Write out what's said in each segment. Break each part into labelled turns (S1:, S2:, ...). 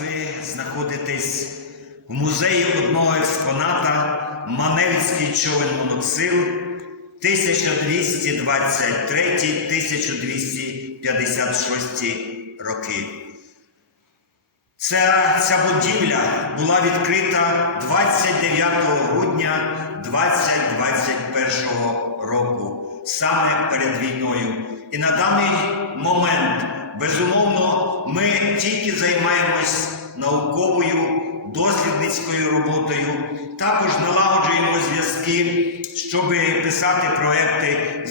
S1: Ви знаходитесь в музеї одного експоната Маневський човен моноксил 1223-1256 роки. Ця, ця будівля була відкрита 29 грудня 2021 року, саме перед війною. І на даний момент, безумовно, тільки займаємось науковою, дослідницькою роботою, також налагоджуємо зв'язки, щоб писати проекти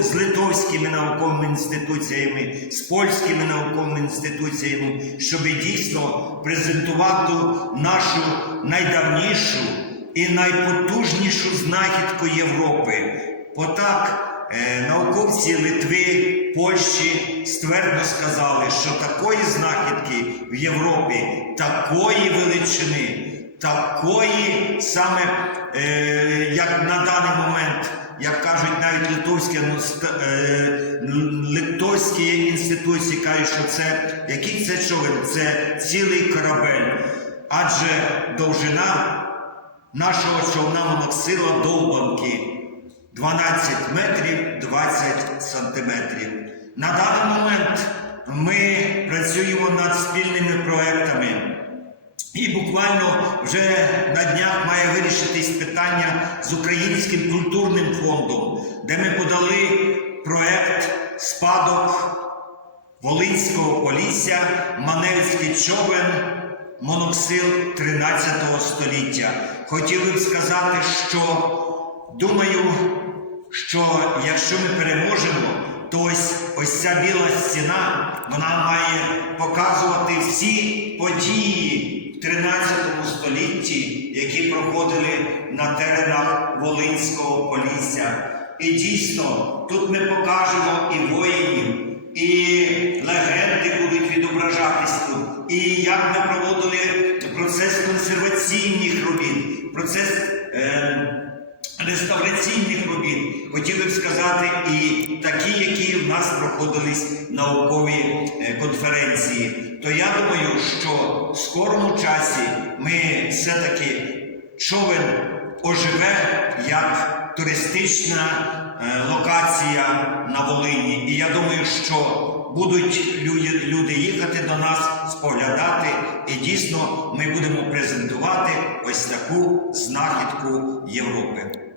S1: з, литовськими науковими інституціями, з польськими науковими інституціями, щоб дійсно презентувати нашу найдавнішу і найпотужнішу знахідку Європи. Отак науковці Литви, Польщі ствердно сказали, що такої знахідки в Європі, такої величини, такої саме, е, як на даний момент, як кажуть навіть литовські, ну, е, литовські інституції кажуть, що це який це човен? Це цілий корабель. Адже довжина нашого човна моноксила довбанки 12 метрів 20 сантиметрів. На даний момент ми працюємо над спільними проектами. І буквально вже на днях має вирішитись питання з Українським культурним фондом, де ми подали проект спадок Волинського полісся, Маневський човен, моноксил 13 століття. Хотів би сказати, що думаю, що якщо ми переможемо, то ось, ось ця біла стіна вона має показувати всі події в 13 столітті, які проходили на теренах Волинського полісся. І дійсно, тут ми покажемо і воїнів, і легенди будуть відображатись тут, і як ми проводили процес консерваційних робіт, процес е, реставраційних робіт. Хотів би сказати, і такі, які в нас проходились наукові е, конференції. То я думаю, що в скорому часі ми все-таки човен оживе як туристична е, локація на Волині. І я думаю, що будуть люди, люди їхати до нас, споглядати, і дійсно ми будемо презентувати ось таку знахідку Європи.